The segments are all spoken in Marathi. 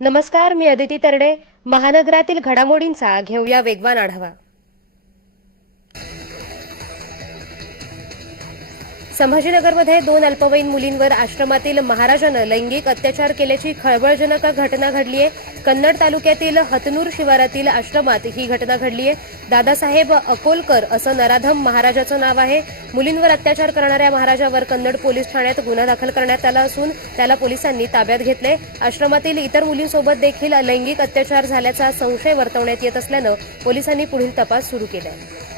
नमस्कार मी अदिती तरडे. महानगरातील घडामोडींचा घेऊया वेगवान आढावा. संभाजीनगरमध्ये दोन अल्पवयीन मुलींवर आश्रमातील महाराजानं लैंगिक अत्याचार केल्याची खळबळजनक घटना घडली आहे. कन्नड तालुक्यातील हतनूर शिवारातील आश्रमात ही घटना घडली आहे. दादासाहेब अकोलकर असं नराधम महाराजाचं नाव आहे. मुलींवर अत्याचार करणाऱ्या महाराजावर कन्नड पोलीस ठाण्यात गुन्हा दाखल करण्यात आला असून त्याला पोलिसांनी ताब्यात घेतले आश्रमातील इतर मुलींसोबत देखील लैंगिक अत्याचार झाल्याचा संशय वर्तवण्यात येत असल्यानं पोलिसांनी पुढील तपास सुरू केला आहे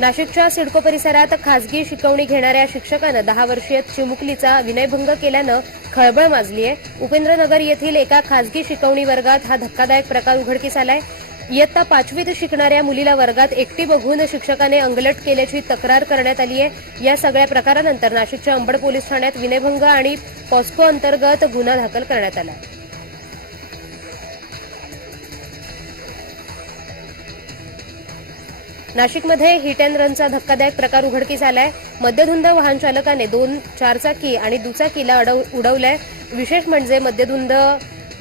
नाशिकच्या सिडको परिसरात खासगी शिकवणी घेणाऱ्या शिक्षकानं दहा वर्षीय चिमुकलीचा विनयभंग केल्यानं खळबळ माजली आहे उपेंद्रनगर येथील एका खासगी शिकवणी वर्गात हा धक्कादायक प्रकार उघडकीस आलाय. इयत्ता पाचवीत शिकणाऱ्या मुलीला वर्गात एकटी बघून शिक्षकाने अंगलट केल्याची तक्रार करण्यात आली आहे. या सगळ्या प्रकारानंतर नाशिकच्या अंबड पोलीस ठाण्यात विनयभंग आणि पॉस्को अंतर्गत गुन्हा दाखल करण्यात आला. नाशिकमध्ये हिट अँड रनचा धक्कादायक प्रकार उघडकीस आलाय. मद्यधुंद वाहन चालकाने दोन चारचाकी आणि दुचाकीला अडव- उडवलंय. विशेष म्हणजे मद्यधुंद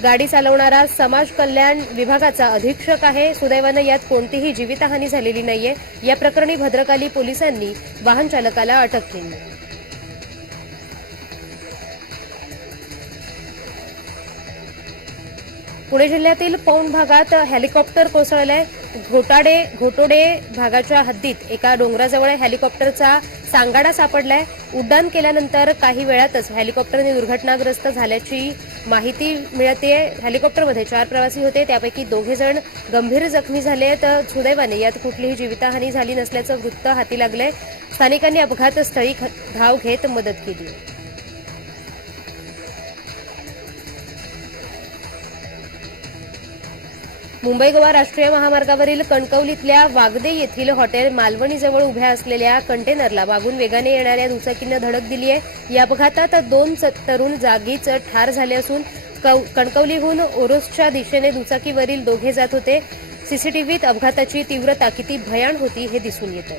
गाडी चालवणारा समाज कल्याण विभागाचा अधीक्षक आहे. सुदैवानं यात कोणतीही जीवितहानी झालेली नाहीये. या प्रकरणी भद्रकाली पोलिसांनी वाहन चालकाला अटक केली. पुणे जिल्ह्यातील पौंड भागात हेलिकॉप्टर कोसळलंय. घोटाडे घोटोडे भागाच्या हद्दीत एका डोंगराजवळ हेलिकॉप्टरचा सांगाडा सापडलाय. उड्डाण केल्यानंतर काही वेळातच हेलिकॉप्टरने दुर्घटनाग्रस्त झाल्याची माहिती मिळते हेलिकॉप्टरमध्ये चार प्रवासी होते. त्यापैकी दोघे जण गंभीर जखमी झाले तर सुदैवाने यात कुठलीही जीवितहानी झाली नसल्याचं वृत्त हाती लागलंय. स्थानिकांनी अपघातस्थळी ख- धाव घेत मदत केली. मुंबई गोवा राष्ट्रीय महामार्गावरील कणकवलीतल्या वागदे येथील हॉटेल मालवणीजवळ उभ्या असलेल्या कंटेनरला वागून वेगाने येणाऱ्या दुचाकीनं धडक दिली आहे. या अपघातात दोन च- तरुण जागीच ठार झाले असून कव- कणकवलीहून ओरोसच्या दिशेने दुचाकीवरील दोघे जात होते. सीसीटीव्हीत अपघाताची तीव्रता किती भयाण होती हे दिसून येतं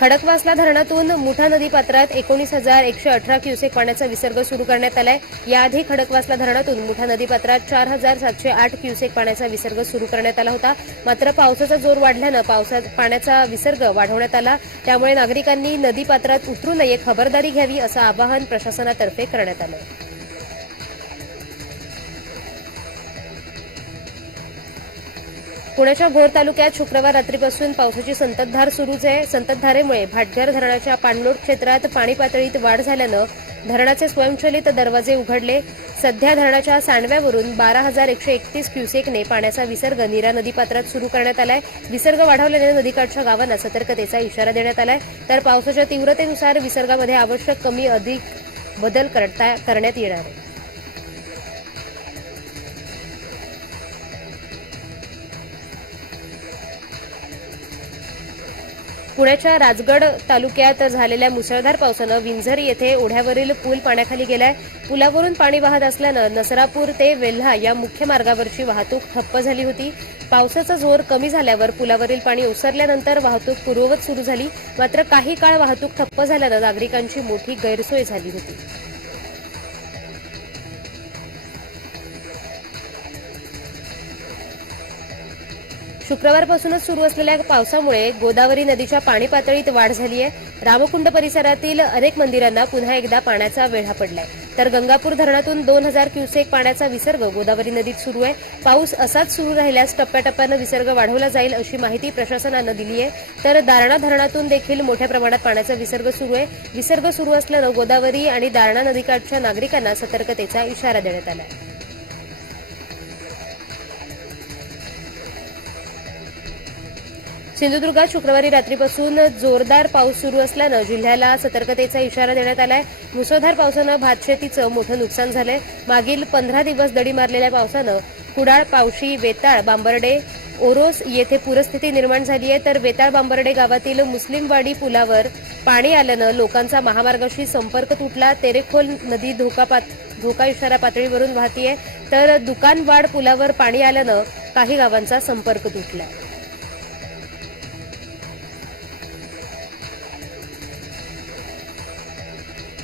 खडकवासला धरणातून मुठा नदी पात्रात एकोणीस हजार एकशे अठरा क्युसेक पाण्याचा विसर्ग सुरू करण्यात आलाय. याआधी खडकवासला धरणातून मुठा नदी पात्रात चार हजार सातशे आठ क्युसेक पाण्याचा विसर्ग सुरू करण्यात आला होता. मात्र पावसाचा जोर वाढल्यानं पावसा पाण्याचा विसर्ग वाढवण्यात आला. त्यामुळे नागरिकांनी नदी पात्रात उतरू नये खबरदारी घ्यावी असं आवाहन प्रशासनातर्फे करण्यात आलं. पुण्याच्या भोर तालुक्यात शुक्रवार रात्रीपासून पावसाची संततधार सुरूच आहे. संततधारेमुळे भाटघर धरणाच्या पाणलोट क्षेत्रात पाणी पातळीत वाढ झाल्यानं धरणाचे स्वयंचलित दरवाजे उघडले. सध्या धरणाच्या सांडव्यावरून बारा हजार एकशे एकतीस क्युसेकने पाण्याचा विसर्ग नीरा नदीपात्रात सुरू करण्यात आलाय. विसर्ग वाढवल्याने नदीकाठच्या गावांना सतर्कतेचा इशारा देण्यात आलाय. तर पावसाच्या तीव्रतेनुसार विसर्गामध्ये आवश्यक कमी अधिक बदल करता करण्यात येणार आहे पुण्याच्या राजगड तालुक्यात झालेल्या मुसळधार पावसानं विंझर येथे ओढ्यावरील पूल पाण्याखाली गेलाय. पुलावरून पाणी वाहत असल्यानं नसरापूर ते वेल्हा या मुख्य मार्गावरची वाहतूक ठप्प झाली होती. पावसाचा जोर कमी झाल्यावर पुलावरील पाणी ओसरल्यानंतर वाहतूक पूर्ववत सुरू झाली. मात्र काही काळ वाहतूक ठप्प झाल्यानं नागरिकांची मोठी गैरसोय झाली होती. शुक्रवारपासूनच सुरू असलेल्या पावसामुळे गोदावरी नदीच्या पाणी पातळीत वाढ झाली आहे. रामकुंड परिसरातील अनेक मंदिरांना पुन्हा एकदा पाण्याचा वेढा पडलाय. तर गंगापूर धरणातून दोन हजार क्युसेक पाण्याचा विसर्ग गोदावरी नदीत सुरू आहे. पाऊस असाच सुरू राहिल्यास टप्प्याटप्प्यानं विसर्ग वाढवला जाईल अशी माहिती प्रशासनानं दिली आहे. तर दारणा धरणातून देखील मोठ्या प्रमाणात पाण्याचा विसर्ग सुरू आहे. विसर्ग सुरू असल्यानं गोदावरी आणि दारणा नदीकाठच्या नागरिकांना सतर्कतेचा इशारा देण्यात आला आहे सिंधुदुर्गात शुक्रवारी रात्रीपासून जोरदार पाऊस सुरू असल्यानं जिल्ह्याला सतर्कतेचा इशारा देण्यात आलाय. मुसळधार पावसानं भातशेतीचं मोठं नुकसान झालंय. मागील पंधरा दिवस दडी मारलेल्या पावसानं कुडाळ पावशी वेताळ बांबर्डे ओरोस येथे पूरस्थिती निर्माण झाली आहे. तर वेताळ बांबर्डे गावातील मुस्लिमवाडी पुलावर पाणी आल्यानं लोकांचा महामार्गाशी संपर्क तुटला. तेरेखोल नदी धोका पात- धोका इशारा पातळीवरून वाहतीये. तर दुकानवाड पुलावर पाणी आल्यानं काही गावांचा संपर्क तुटलाय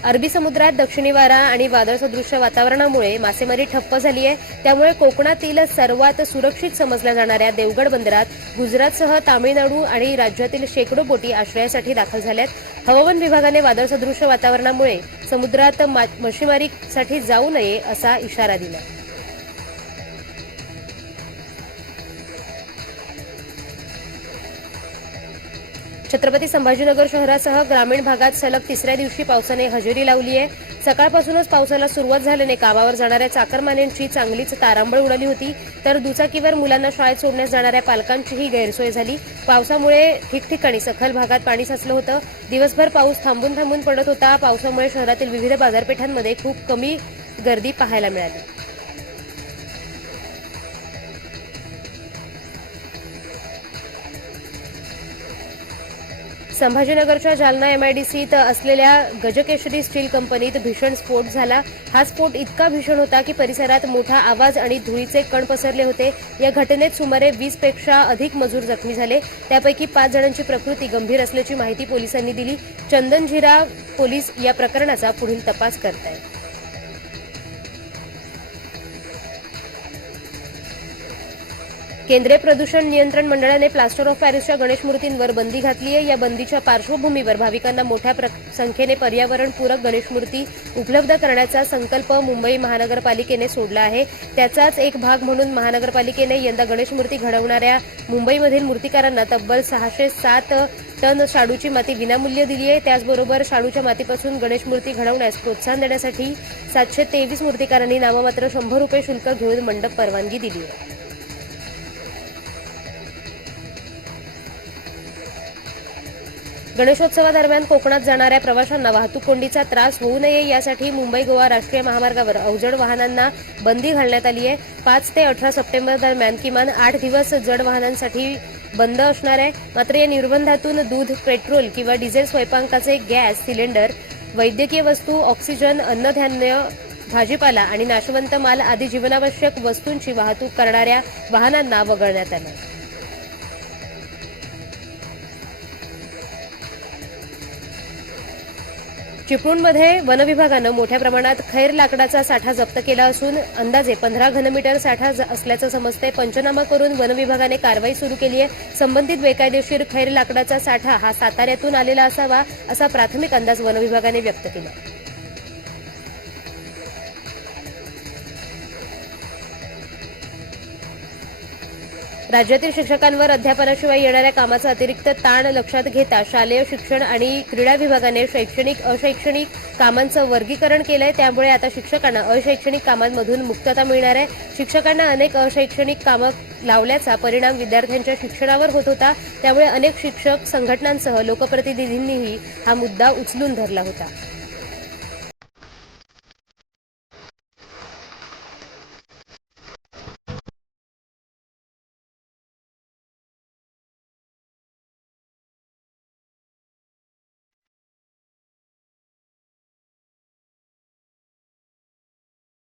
अरबी समुद्रात दक्षिणी वारा आणि वादळसदृश्य वातावरणामुळे मासेमारी ठप्प झाली आहे. त्यामुळे कोकणातील सर्वात सुरक्षित समजल्या जाणाऱ्या देवगड बंदरात गुजरातसह तामिळनाडू आणि राज्यातील शेकडो बोटी आश्रयासाठी दाखल झाल्यात. हवामान विभागाने वादळसदृश्य वातावरणामुळे समुद्रात मा- मच्छीमारीसाठी जाऊ नये असा इशारा दिला. छत्रपती संभाजीनगर शहरासह ग्रामीण भागात सलग तिसऱ्या दिवशी पावसाने हजेरी लावली आहे. सकाळपासूनच पावसाला सुरुवात झाल्याने कामावर जाणाऱ्या चाकरमान्यांची चांगलीच तारांबळ उडाली होती. तर दुचाकीवर मुलांना शाळेत सोडण्यास जाणाऱ्या पालकांचीही गैरसोय झाली. पावसामुळे ठिकठिकाणी सखल भागात पाणी साचलं होतं. दिवसभर पाऊस थांबून थांबून पडत होता. पावसामुळे शहरातील विविध बाजारपेठांमध्ये खूप कमी गर्दी पाहायला मिळाली. संभाजीनगरच्या जालना एमआयडीसीत असलेल्या गजकेशरी स्टील कंपनीत भीषण स्फोट झाला. हा स्फोट इतका भीषण होता की परिसरात मोठा आवाज आणि धुळीचे कण पसरले होते. या घटनेत सुमारे वीसपेक्षा अधिक मजूर जखमी झाले. त्यापैकी पाच जणांची प्रकृती गंभीर असल्याची माहिती पोलिसांनी दिली. चंदनझिरा पोलीस या प्रकरणाचा पुढील तपास करत आहेत केंद्रीय प्रदूषण नियंत्रण मंडळाने प्लास्टर ऑफ पॅरिसच्या गणेश मूर्तींवर बंदी घातली आहे. या बंदीच्या पार्श्वभूमीवर भाविकांना मोठ्या प्र- संख्येने पर्यावरणपूरक गणेश मूर्ती उपलब्ध करण्याचा संकल्प मुंबई महानगरपालिकेने सोडला आहे. त्याचाच एक भाग म्हणून महानगरपालिकेने यंदा गणेश मूर्ती घडवणाऱ्या मुंबईमधील मूर्तिकारांना तब्बल सहाशे सात टन शाडूची माती विनामूल्य दिली आहे. त्याचबरोबर शाडूच्या मातीपासून गणेश मूर्ती घडवण्यास प्रोत्साहन देण्यासाठी सातशे तेवीस मूर्तिकारांनी नाममात्र शंभर रुपये शुल्क घेऊन मंडप परवानगी दिली आहे. गणेशोत्सवादरम्यान कोकणात जाणाऱ्या प्रवाशांना वाहतूक कोंडीचा त्रास होऊ नये यासाठी मुंबई गोवा राष्ट्रीय महामार्गावर अवजड वाहनांना बंदी घालण्यात आली आहे. पाच ते अठरा सप्टेंबर दरम्यान किमान आठ दिवस जड वाहनांसाठी बंद असणार आहे. मात्र या निर्बंधातून दूध पेट्रोल किंवा डिझेल स्वयंपाकाचे गॅस सिलेंडर वैद्यकीय वस्तू ऑक्सिजन अन्नधान्य भाजीपाला आणि नाशवंत माल आदी जीवनावश्यक वस्तूंची वाहतूक करणाऱ्या वाहनांना वगळण्यात आलं. चिपळूणमध्ये वनविभागानं मोठ्या प्रमाणात खैर लाकडाचा साठा जप्त केला असून अंदाजे पंधरा घनमीटर साठा ज- असल्याचं समजते. पंचनामा करून वनविभागाने कारवाई सुरू केली आहे. संबंधित बेकायदेशीर खैर लाकडाचा साठा हा साताऱ्यातून आलेला असावा असा प्राथमिक अंदाज वनविभागाने व्यक्त केला. राज्यातील शिक्षकांवर अध्यापनाशिवाय येणाऱ्या कामाचा अतिरिक्त ताण लक्षात घेता शालेय शिक्षण आणि क्रीडा विभागाने शैक्षणिक अशैक्षणिक कामांचं वर्गीकरण केलंय. त्यामुळे आता शिक्षकांना अशैक्षणिक कामांमधून मुक्तता मिळणार आहे. शिक्षकांना अनेक अशैक्षणिक कामं लावल्याचा परिणाम विद्यार्थ्यांच्या शिक्षणावर होत होता. त्यामुळे अनेक शिक्षक संघटनांसह लोकप्रतिनिधींनीही हा मुद्दा उचलून धरला होता.